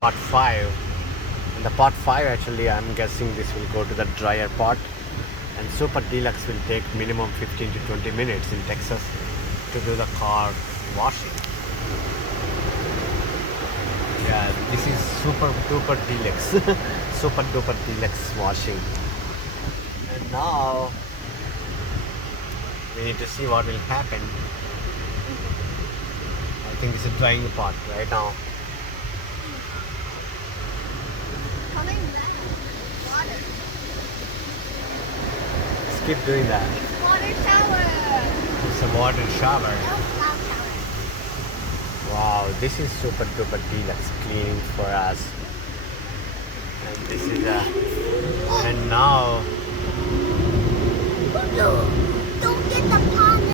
Part 5. In the part 5, actually, I'm guessing this will go to the dryer part, and Super Deluxe will take minimum 15 to 20 minutes in Texas to do the car washing. Yeah, this is Super Duper Deluxe. Super Duper Deluxe washing. And now we need to see what will happen. I think this is drying part right now. Coming back. Water. Let's keep doing that. It's water shower. It's a water shower. No cloud shower. Wow, this is Super Duper Deluxe cleaning for us. And this is and now No.